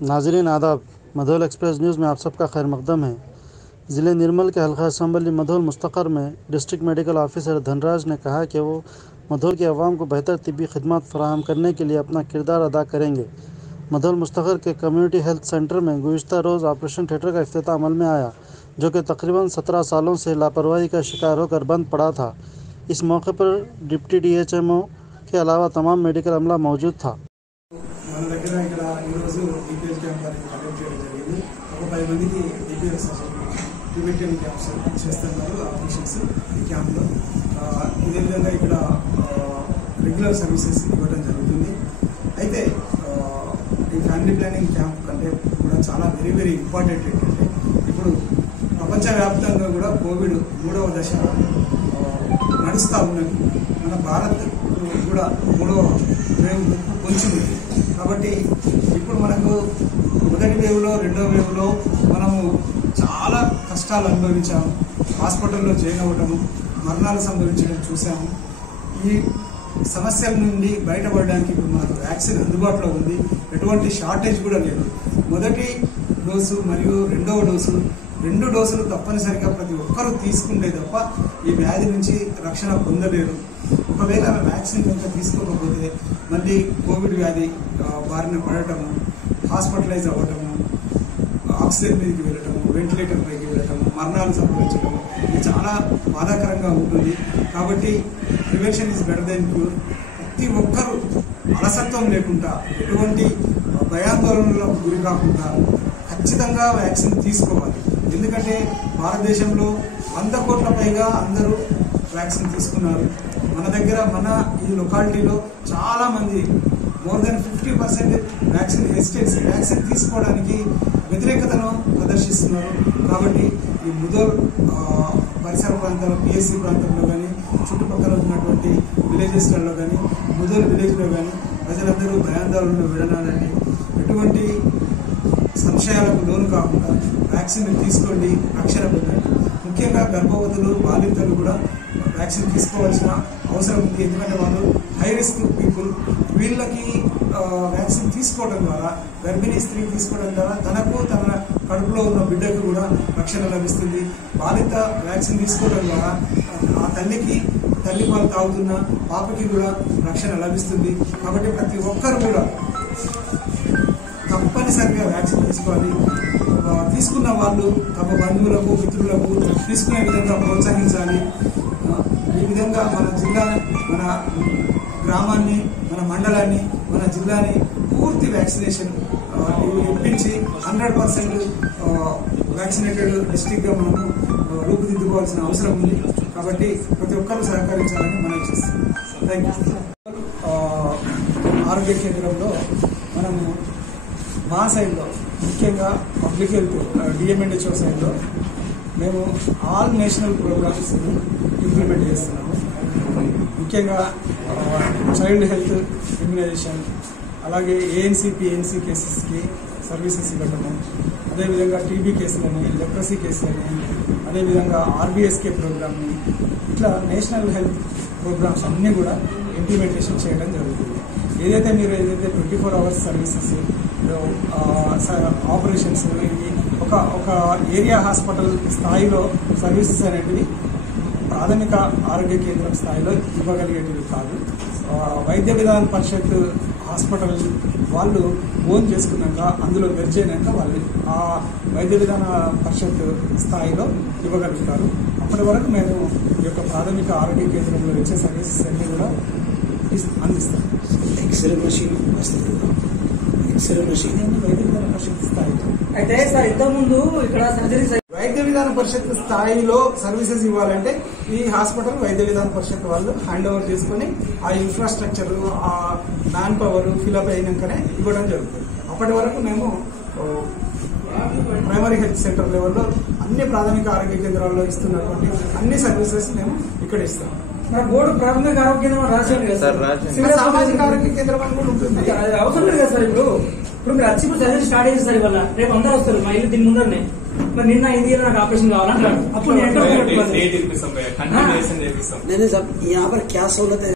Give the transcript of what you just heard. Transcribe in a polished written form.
नाज़रीन आदाब, Mudhole express news में आप सबका खैर मकदम है। ज़िले निर्मल के हल्का असम्बली मधोल मुस्तक़र में डिस्ट्रिक्ट मेडिकल ऑफिसर धनराज ने कहा कि वो मधोल के अवाम को बेहतर तिब्बी खिदमत फराहम करने के लिए अपना किरदार अदा करेंगे। मधोल मुस्तक़र के कम्युनिटी हेल्थ सेंटर में गुज़िश्ता रोज़ ऑपरेशन थिएटर का इफ्तिताह अमल में आया, जो कि तकरीबन 17 सालों से लापरवाही का शिकार होकर बंद पड़ा था। इस मौके पर डिप्टी DHMO के अलावा तमाम मेडिकल अमला मौजूद था। మన దగ్గర ఇక్కడ ఈరోజు DPH క్యాంప్ కండక్ట్ చేయడం జరిగింది. ఒక 10 మందికి DPH టిబెటియన్ క్యాంప్స్ చేస్తున్నారు ఆఫీషియల్స్ ఈ క్యాంప్లో. ఇదే విధంగా ఇక్కడ రెగ్యులర్ సర్వీసెస్ ఇవ్వడం జరుగుతుంది. అయితే ఈ ఫ్యామిలీ ప్లానింగ్ క్యాంప్ కంటే కూడా చాలా వెరీ వెరీ ఇంపార్టెంట్ ఏంటంటే ఇప్పుడు ప్రపంచవ్యాప్తంగా కూడా కోవిడ్ 3వ దశ నడుస్తూ ఉన్నది. మన భారత్ కూడా 3వ వేవ్ పొంచింది. కాబట్టి ఇప్పుడు మనకు మొదటి వేవ్లో 2వ వేవ్లో మనము చాలా కష్టాలు అనుభవించాము. హాస్పిటల్లో జాయిన్ అవ్వటము, మరణాలు సంభవించడం చూసాము. ఈ సమస్యల నుండి బయటపడడానికి ఇప్పుడు మనకు వ్యాక్సిన్ అందుబాటులో ఉంది. ఎటువంటి షార్టేజ్ కూడా లేదు. మొదటి డోసు మరియు 2వ డోసు, 2 డోసులు తప్పనిసరిగా ప్రతి ఒక్కరూ తీసుకుంటే తప్ప ఈ వ్యాధి నుంచి రక్షణ పొందలేరు. ఒకవేళ వ్యాక్సిన్ కనుక తీసుకోకపోతే మళ్ళీ కోవిడ్ వ్యాధి బారిన పడటము, హాస్పిటలైజ్ అవ్వటము, ఆక్సిజన్ మీదకి వెళ్ళటము, వెంటిలేటర్ పైకి వెళ్ళటము, మరణాలు సంభవించడం ఇది చాలా బాధాకరంగా ఉంటుంది. కాబట్టి prevention is better than cure. ప్రతి ఒక్కరూ అలసత్వం లేకుండా, ఎటువంటి భయాందోళనలకు గురి కాకుండా ఖచ్చితంగా వ్యాక్సిన్ తీసుకోవాలి. ఎందుకంటే భారతదేశంలో 100 కోట్ల పైగా అందరూ వ్యాక్సిన్ తీసుకున్నారు. మన దగ్గర మన ఈ లొకాలిటీలో చాలా మంది more than 50% vaccine hesitancy, vaccine తీసుకోవడానికి వ్యతిరేకతను ప్రదర్శిస్తున్నారు. కాబట్టి ఈ ముదోల్ పరిసర ప్రాంతాల్లో, PSC ప్రాంతంలో కానీ, చుట్టుపక్కల ఉన్నటువంటి విలేజెస్లలో కానీ, ముదోల్ విలేజ్లో కానీ ప్రజలందరూ భయాందోళనలు విడనాలని, ఎటువంటి సంశయాలకు లోను కాకుండా వ్యాక్సిన్ తీసుకోండి, రక్షణ పొందండి. ముఖ్యంగా గర్భవతులు, బాలింతలు కూడా వ్యాక్సిన్ తీసుకోవాల్సిన అవసరం ఉంది. ఎందుకంటే వాళ్ళు హై రిస్క్ పీపుల్. వీళ్ళకి వ్యాక్సిన్ తీసుకోవడం ద్వారా, గర్భిణీ స్త్రీకి తీసుకోవడం ద్వారా తనకు, తన కడుపులో ఉన్న బిడ్డకు కూడా రక్షణ లభిస్తుంది. బాలింత వ్యాక్సిన్ తీసుకోవడం ద్వారా ఆ తల్లికి, తల్లి పాలు తాగుతున్న పాపకి కూడా రక్షణ లభిస్తుంది. కాబట్టి ప్రతి ఒక్కరు కూడా తప్పనిసరిగా వ్యాక్సిన్ తీసుకోవాలి. తీసుకున్న వాళ్ళు తమ బంధువులకు, మిత్రులకు తీసుకునే విధంగా ప్రోత్సహించాలి. ఈ విధంగా మన జిల్లా, మన గ్రామాన్ని, మన మండలాన్ని, మన జిల్లాని పూర్తి వ్యాక్సినేషన్ ఇప్పించి 100% వ్యాక్సినేటెడ్ డిస్ట్రిక్ట్ గా మనము రూపుదిద్దుకోవాల్సిన అవసరం ఉంది. కాబట్టి ప్రతి ఒక్కరూ సహకరించాలని మనం చేస్తాం. Thank you. ఆరోగ్య కేంద్రంలో మనము మా సైడ్లో, ముఖ్యంగా పబ్లిక్ హెల్త్ DMHO సైడ్లో మేము ఆల్ నేషనల్ ప్రోగ్రామ్స్ ఇంప్లిమెంట్ చేస్తున్నాము. ముఖ్యంగా చైల్డ్ హెల్త్ ఇమ్యునైజేషన్, అలాగే ANC, PNC కేసెస్కి సర్వీసెస్ ఇవ్వటము, అదేవిధంగా TB కేసులని, లెప్రసీ కేసులని, అదేవిధంగా RBSK ప్రోగ్రామ్ని, ఇట్లా నేషనల్ హెల్త్ ప్రోగ్రామ్స్ అన్నీ కూడా ఇంప్లిమెంటేషన్ చేయడం జరుగుతుంది. ఏదైతే 24 అవర్స్ సర్వీసెస్, ఆపరేషన్స్, ఇవి ఒక ఏరియా హాస్పిటల్ స్థాయిలో సర్వీసెస్ అనేటివి ప్రాథమిక ఆరోగ్య కేంద్రం స్థాయిలో ఇవ్వగలిగేటివి కాదు. వైద్య విధాన పరిషత్ హాస్పిటల్ వాళ్ళు ఓన్ చేసుకున్నాక, అందులో మెర్జ్ అయినాక వాళ్ళు ఆ వైద్య విధాన పరిషత్ స్థాయిలో ఇవ్వగలుగుతారు. అప్పటి వరకు మేము ఈ యొక్క ప్రాథమిక ఆరోగ్య కేంద్రంలో ఇచ్చే సర్వీసెస్ అన్ని కూడా అందిస్తాం. ఎక్స్రే మెషిన్ వైద్య విధాన పరిషత్ స్థాయిలో అయితే సార్ ఇంతకుముందు ఇక్కడ సర్జరీస్ వైద్య విధాన పరిషత్ స్థాయిలో సర్వీసెస్ ఇవ్వాలంటే ఈ హాస్పిటల్ వైద్య విధాన పరిషత్ వాళ్ళు హ్యాండ్ ఓవర్ చేసుకుని ఆ ఇన్ఫ్రాస్ట్రక్చర్, ఆ మ్యాన్ పవర్ ఫిల్అప్ అయినాకనే ఇవ్వడం జరుగుతుంది. అప్పటి వరకు మేము ప్రైమరీ హెల్త్ సెంటర్ లెవెల్లో అన్ని ప్రాథమిక ఆరోగ్య కేంద్రాల్లో ఇస్తున్నటువంటి అన్ని సర్వీసెస్ మేము ఇక్కడ ఇస్తాం. బోర్డు ప్రాథమిక ఆరోగ్య కేంద్రం రాశారు కదా సార్, సామాజిక ఆరోగ్య కేంద్రం అని కూడా ఉంటుంది. అవసరం లేదు కదా సార్. ఇప్పుడు మీరు వచ్చి సర్జరీ స్టార్ట్ చేసి సార్, ఇవాళ రేపు అందరూ వస్తారు మా ఇల్లు దీని ముందరనే. మరి నిన్న ఇది నాకు ఆపరేషన్ కావాలంటారు. అప్పుడు नहीं नहीं सब यहाँ पर क्या सहूलत है?